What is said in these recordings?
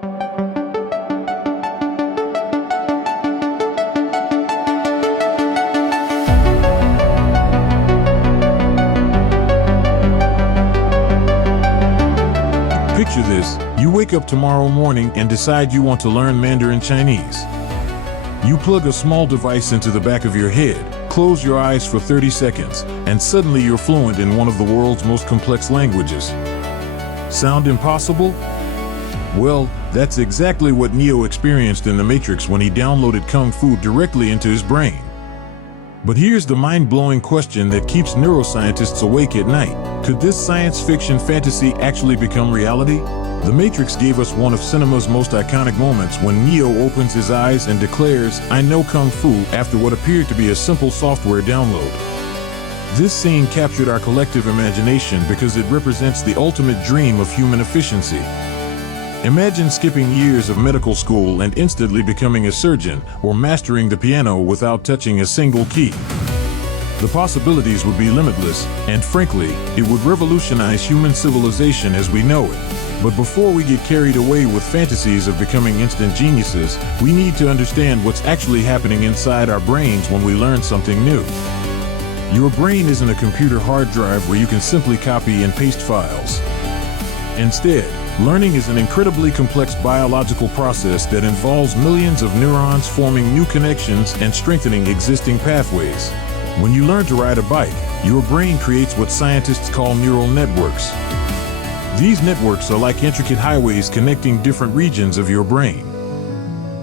Picture this, you wake up tomorrow morning and decide you want to learn Mandarin Chinese. You plug a small device into the back of your head, close your eyes for 30 seconds, and suddenly you're fluent in one of the world's most complex languages. Sound impossible? Well, that's exactly what Neo experienced in The Matrix when he downloaded Kung Fu directly into his brain. But here's the mind-blowing question that keeps neuroscientists awake at night. Could this science fiction fantasy actually become reality? The Matrix gave us one of cinema's most iconic moments when Neo opens his eyes and declares, "I know Kung Fu," after what appeared to be a simple software download. This scene captured our collective imagination because it represents the ultimate dream of human efficiency. Imagine skipping years of medical school and instantly becoming a surgeon, or mastering the piano without touching a single key. The possibilities would be limitless, and frankly, it would revolutionize human civilization as we know it. But before we get carried away with fantasies of becoming instant geniuses, we need to understand what's actually happening inside our brains when we learn something new. Your brain isn't a computer hard drive where you can simply copy and paste files. Instead, learning is an incredibly complex biological process that involves millions of neurons forming new connections and strengthening existing pathways. When you learn to ride a bike, your brain creates what scientists call neural networks. These networks are like intricate highways connecting different regions of your brain.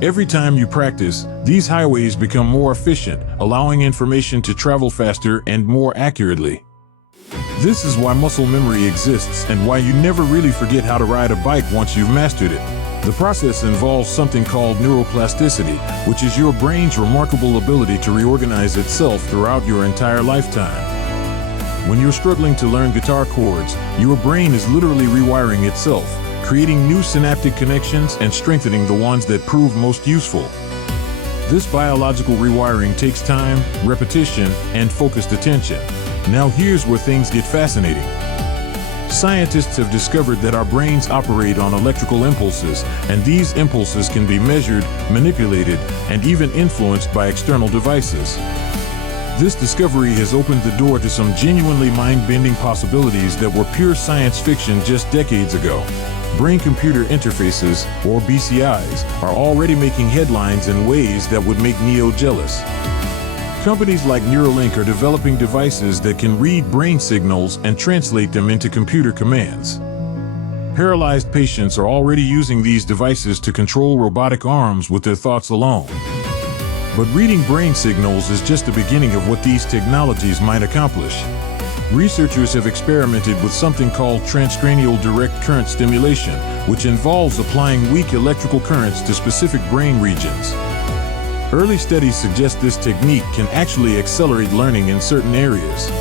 Every time you practice, these highways become more efficient, allowing information to travel faster and more accurately. This is why muscle memory exists and why you never really forget how to ride a bike once you've mastered it. The process involves something called neuroplasticity, which is your brain's remarkable ability to reorganize itself throughout your entire lifetime. When you're struggling to learn guitar chords, your brain is literally rewiring itself, creating new synaptic connections and strengthening the ones that prove most useful. This biological rewiring takes time, repetition, and focused attention. Now here's where things get fascinating. Scientists have discovered that our brains operate on electrical impulses, and these impulses can be measured, manipulated, and even influenced by external devices. This discovery has opened the door to some genuinely mind-bending possibilities that were pure science fiction just decades ago. Brain-computer interfaces, or BCIs, are already making headlines in ways that would make Neo jealous. Companies like Neuralink are developing devices that can read brain signals and translate them into computer commands. Paralyzed patients are already using these devices to control robotic arms with their thoughts alone. But reading brain signals is just the beginning of what these technologies might accomplish. Researchers have experimented with something called transcranial direct current stimulation, which involves applying weak electrical currents to specific brain regions. Early studies suggest this technique can actually accelerate learning in certain areas.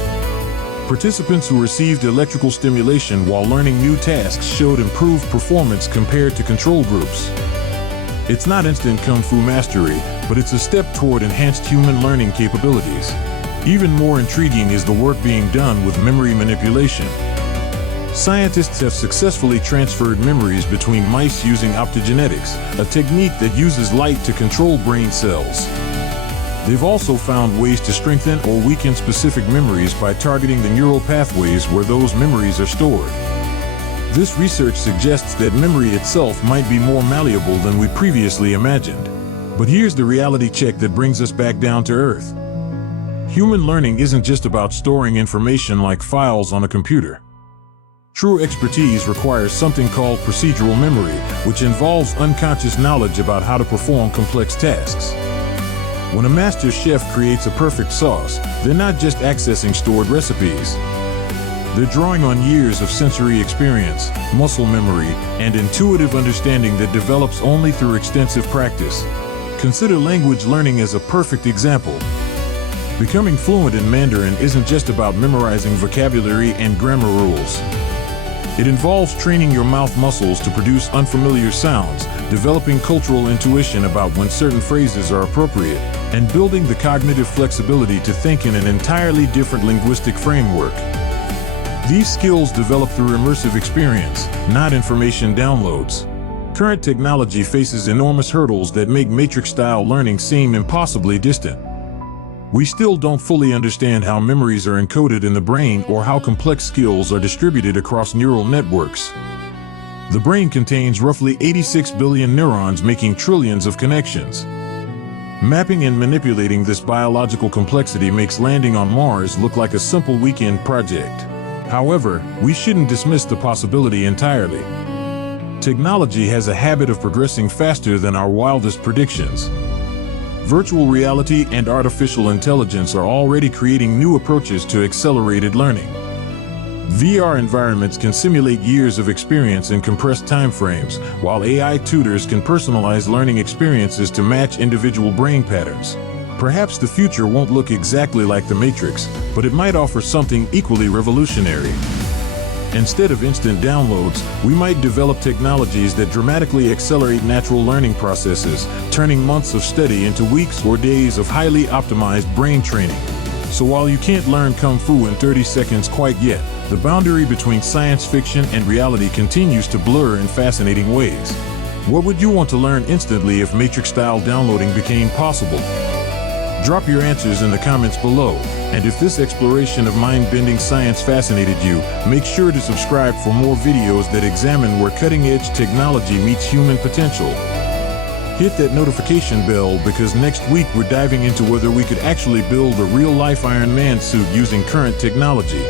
Participants who received electrical stimulation while learning new tasks showed improved performance compared to control groups. It's not instant Kung Fu mastery, but it's a step toward enhanced human learning capabilities. Even more intriguing is the work being done with memory manipulation. Scientists have successfully transferred memories between mice using optogenetics, a technique that uses light to control brain cells. They've also found ways to strengthen or weaken specific memories by targeting the neural pathways where those memories are stored. This research suggests that memory itself might be more malleable than we previously imagined. But here's the reality check that brings us back down to earth. Human learning isn't just about storing information like files on a computer. True expertise requires something called procedural memory, which involves unconscious knowledge about how to perform complex tasks. When a master chef creates a perfect sauce, they're not just accessing stored recipes. They're drawing on years of sensory experience, muscle memory, and intuitive understanding that develops only through extensive practice. Consider language learning as a perfect example. Becoming fluent in Mandarin isn't just about memorizing vocabulary and grammar rules. It involves training your mouth muscles to produce unfamiliar sounds, developing cultural intuition about when certain phrases are appropriate, and building the cognitive flexibility to think in an entirely different linguistic framework. These skills develop through immersive experience, not information downloads. Current technology faces enormous hurdles that make matrix-style learning seem impossibly distant. We still don't fully understand how memories are encoded in the brain or how complex skills are distributed across neural networks. The brain contains roughly 86 billion neurons making trillions of connections. Mapping and manipulating this biological complexity makes landing on Mars look like a simple weekend project. However, we shouldn't dismiss the possibility entirely. Technology has a habit of progressing faster than our wildest predictions. Virtual reality and artificial intelligence are already creating new approaches to accelerated learning. VR environments can simulate years of experience in compressed timeframes, while AI tutors can personalize learning experiences to match individual brain patterns. Perhaps the future won't look exactly like the Matrix, but it might offer something equally revolutionary. Instead of instant downloads, we might develop technologies that dramatically accelerate natural learning processes, turning months of study into weeks or days of highly optimized brain training. So while you can't learn Kung Fu in 30 seconds quite yet, the boundary between science fiction and reality continues to blur in fascinating ways. What would you want to learn instantly if Matrix-style downloading became possible? Drop your answers in the comments below. And if this exploration of mind-bending science fascinated you, make sure to subscribe for more videos that examine where cutting-edge technology meets human potential. Hit that notification bell because next week we're diving into whether we could actually build a real-life Iron Man suit using current technology.